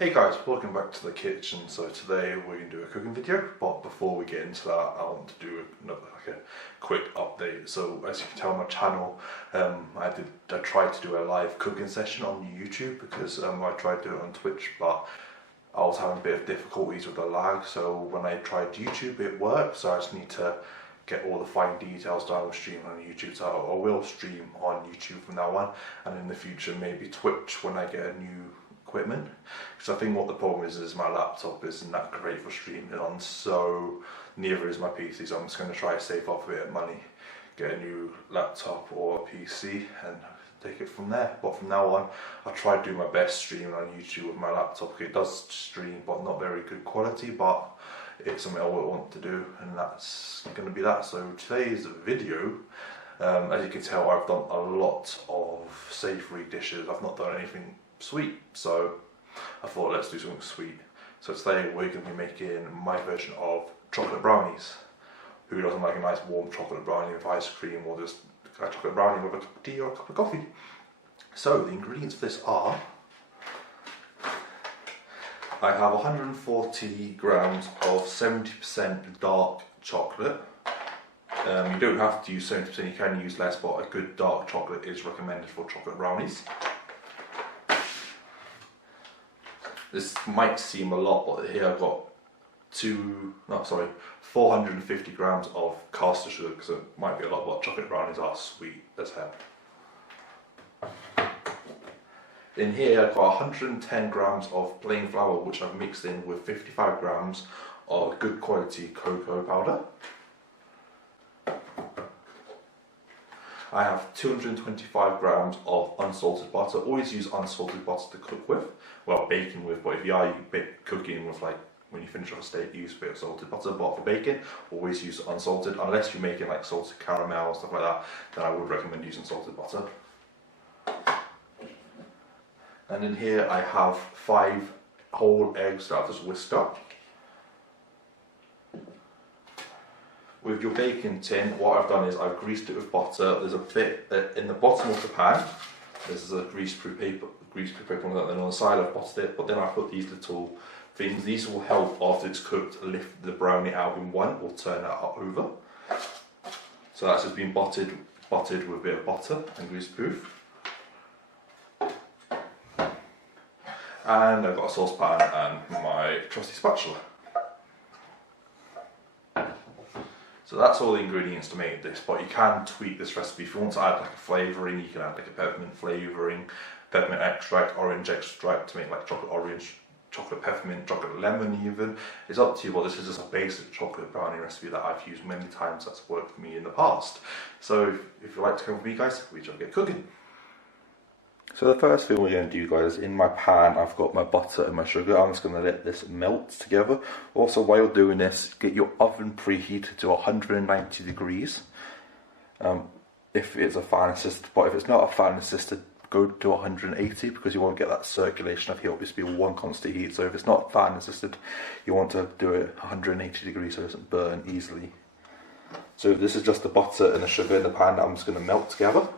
Hey guys, welcome back to the kitchen. So today we're going to do a cooking video, but before we get into that I want to do a quick update. So as you can tell on my channel, I tried to do a live cooking session on YouTube because I tried to do it on Twitch, but I was having a bit of difficulties with the lag. So when I tried YouTube it worked, so I just need to get all the fine details down with streaming on YouTube. So I will stream on YouTube from now on, and in the future maybe Twitch when I get a new equipment, because I think what the problem is my laptop isn't that great for streaming on, so neither is my PC, so I'm just going to try to save up a bit of money, get a new laptop or a PC and take it from there. But from now on I'll try to do my best streaming on YouTube with my laptop. It does stream but not very good quality, but it's something I want to do, and that's going to be that. So today's video, as you can tell, I've done a lot of savoury dishes. I've not done anything sweet, so I thought let's do something sweet. So today we're going to be making my version of chocolate brownies. Who doesn't like a nice warm chocolate brownie with ice cream, or just a chocolate brownie with a cup of tea or a cup of coffee? So the ingredients for this are, I have 140 grams of 70% dark chocolate. You don't have to use 70%, you can use less, but a good dark chocolate is recommended for chocolate brownies. This might seem a lot, but here I've got 450 grams of caster sugar, because it might be a lot, but chocolate brownies are sweet as hell. In here I've got 110 grams of plain flour, which I've mixed in with 55 grams of good quality cocoa powder. I have 225 grams of unsalted butter. Always use unsalted butter to cook with, well, baking with, but if you are cooking with, like when you finish off a steak, use a bit of salted butter, but for baking, always use unsalted, unless you're making like salted caramel, stuff like that, then I would recommend using salted butter. And in here I have 5 whole eggs that I've just whisked up. With your baking tin, what I've done is I've greased it with butter. There's a bit in the bottom of the pan. This is a grease-proof paper on that. Then on the side I've buttered it, but then I put these little things. These will help after it's cooked lift the brownie out in one, or turn it over. So that's just been buttered with a bit of butter and grease-proof. And I've got a saucepan and my trusty spatula. So that's all the ingredients to make this, but you can tweak this recipe. If you want to add like a flavouring, you can add like a peppermint flavouring, peppermint extract, orange extract to make like chocolate orange, chocolate peppermint, chocolate lemon even. It's up to you, but this is just a basic chocolate brownie recipe that I've used many times, that's worked for me in the past. So if you'd like to come with me guys, we shall get cooking. So the first thing we're going to do guys, in my pan I've got my butter and my sugar. I'm just going to let this melt together. Also while you're doing this, get your oven preheated to 190 degrees. If it's a fan assisted, but if it's not a fan assisted, go to 180, because you won't get that circulation of heat. Obviously one constant heat, so if it's not fan assisted you want to do it 180 degrees so it doesn't burn easily. So this is just the butter and the sugar in the pan that I'm just going to melt together.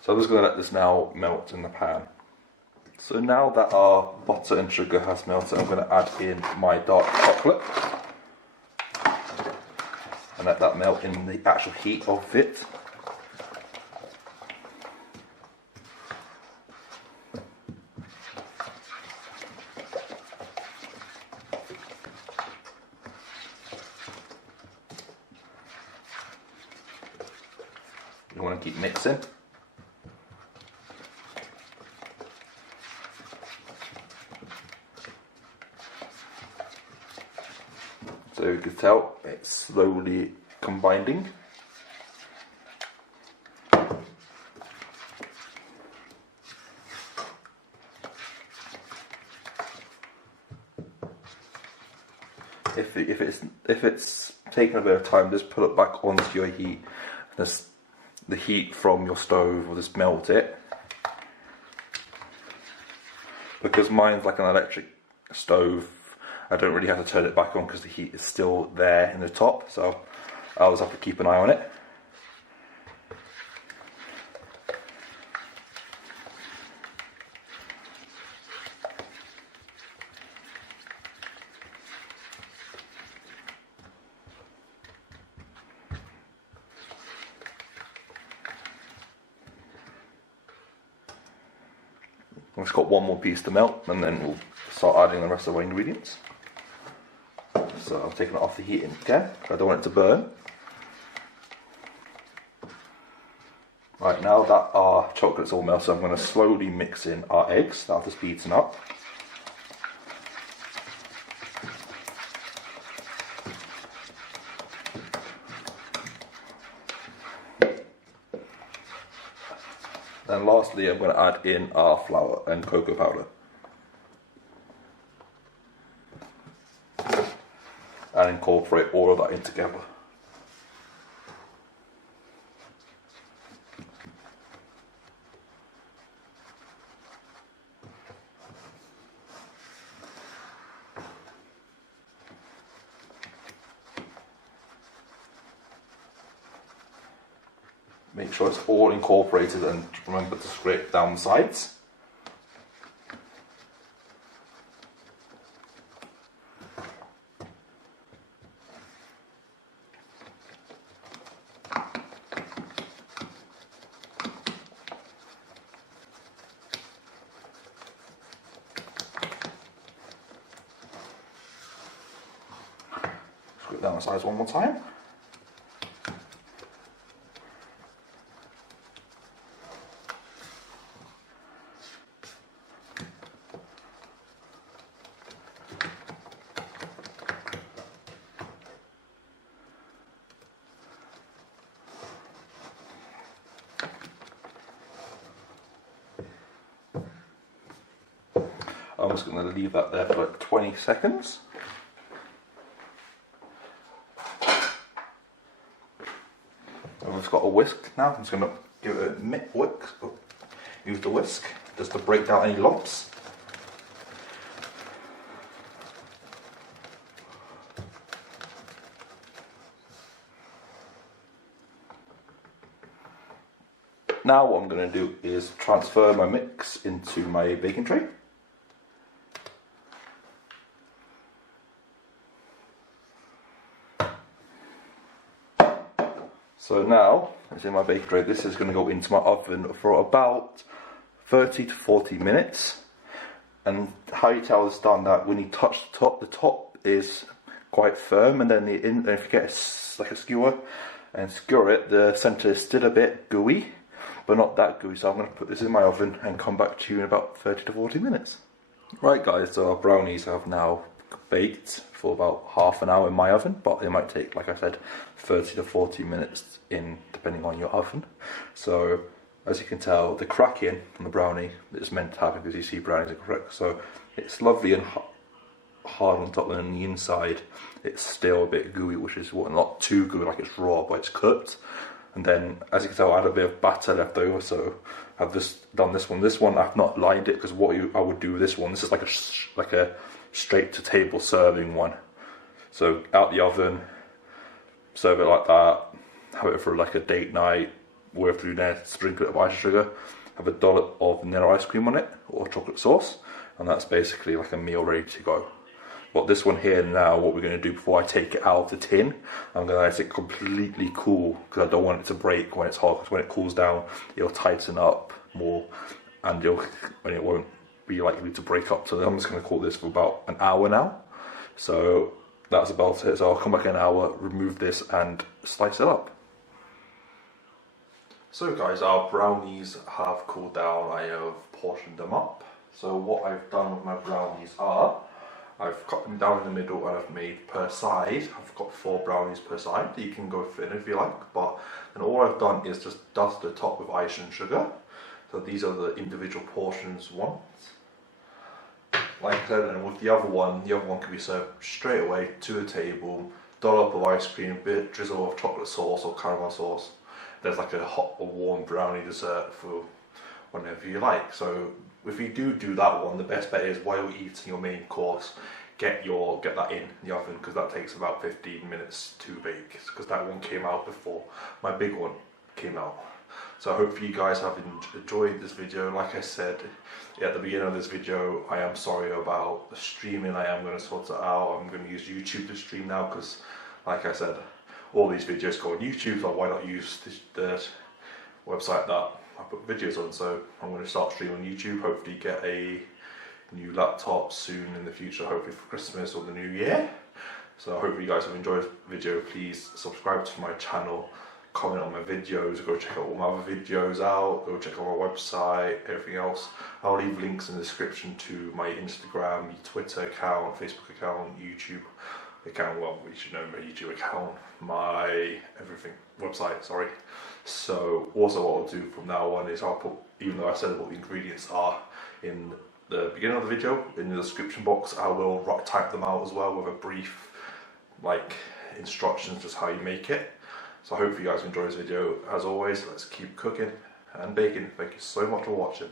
So I'm just going to let this now melt in the pan. So now that our butter and sugar has melted, I'm going to add in my dark chocolate and let that melt in the actual heat of it. You want to keep mixing. So you can tell it's slowly combining. if it's taking a bit of time, just put it back onto your heat. The heat from your stove will just melt it. Because mine's like an electric stove, I don't really have to turn it back on because the heat is still there in the top, so I always have to keep an eye on it. We've just got one more piece to melt and then we'll start adding the rest of our ingredients. So I'm taking it off the heating again, I don't want it to burn. Right, now that our chocolate's all melted, I'm going to slowly mix in our eggs. That'll just beaten up. And lastly, I'm going to add in our flour and cocoa powder. And incorporate all of that in together. Make sure it's all incorporated and remember to scrape down the sides. Scrape down the sides one more time. I'm just going to leave that there for like 20 seconds. And we've got a whisk now. I'm just going to give it a whisk. Use the whisk just to break down any lumps. Now what I'm going to do is transfer my mix into my baking tray. So now, it's in my baking tray, this is going to go into my oven for about 30 to 40 minutes. And how you tell it's done that when you touch the top is quite firm, and then if you get like a skewer and skewer it, the centre is still a bit gooey, but not that gooey. So I'm going to put this in my oven and come back to you in about 30 to 40 minutes. Right guys, so our brownies have now baked for about half an hour in my oven, but it might take, like I said, 30 to 40 minutes in depending on your oven. So as you can tell, the cracking from the brownie is meant to happen because you see brownies are cracked. So it's lovely and hard on top, and on the inside it's still a bit gooey, which is what, not too gooey like it's raw, but it's cooked. And then as you can tell, I had a bit of batter left over, so I've just done this one. This one I've not lined it because what I would do with this one, this is like a straight to table serving one. So out the oven, serve it like that, have it for like a date night, work through there, sprinkle it with ice sugar, have a dollop of vanilla ice cream on it or chocolate sauce, and that's basically like a meal ready to go. But this one here now, what we're going to do before I take it out of the tin, I'm going to let it completely cool because I don't want it to break when it's hot, because when it cools down it'll tighten up more and it won't be likely to break up. So I'm just going to cool this for about an hour now. So that's about it. So I'll come back in an hour, remove this and slice it up. So guys, our brownies have cooled down. I have portioned them up. So what I've done with my brownies are, I've cut them down in the middle and I've made per side. I've got 4 brownies per side. You can go thin if you like, but then all I've done is just dust the top with ice and sugar. So these are the individual portions ones. like I said, and with the other one can be served straight away to the table, dollop of ice cream, a bit drizzle of chocolate sauce or caramel sauce. There's like a hot or warm brownie dessert for whenever you like. So if you do that one, the best bet is while you're eating your main course, get that in the oven, because that takes about 15 minutes to bake, because that one came out before my big one came out. So I hope you guys have enjoyed this video. Like I said at the beginning of this video, I am sorry about the streaming. I am going to sort it out. I'm going to use YouTube to stream now, because like I said, all these videos go on YouTube, so why not use the website that I put videos on. So I'm going to start streaming on YouTube, hopefully get a new laptop soon in the future, hopefully for Christmas or the new year. So I hope you guys have enjoyed the video. Please subscribe to my channel, comment on my videos, go check out all my other videos out, go check out my website, everything else. I'll leave links in the description to my Instagram, Twitter account, Facebook account, YouTube account, well, you should know my YouTube account, my everything, website, sorry. So also what I'll do from now on is I'll put, even though I said what the ingredients are in the beginning of the video, in the description box, I will type them out as well with a brief like instructions just how you make it. So I hope you guys enjoy this video. As always, let's keep cooking and baking. Thank you so much for watching.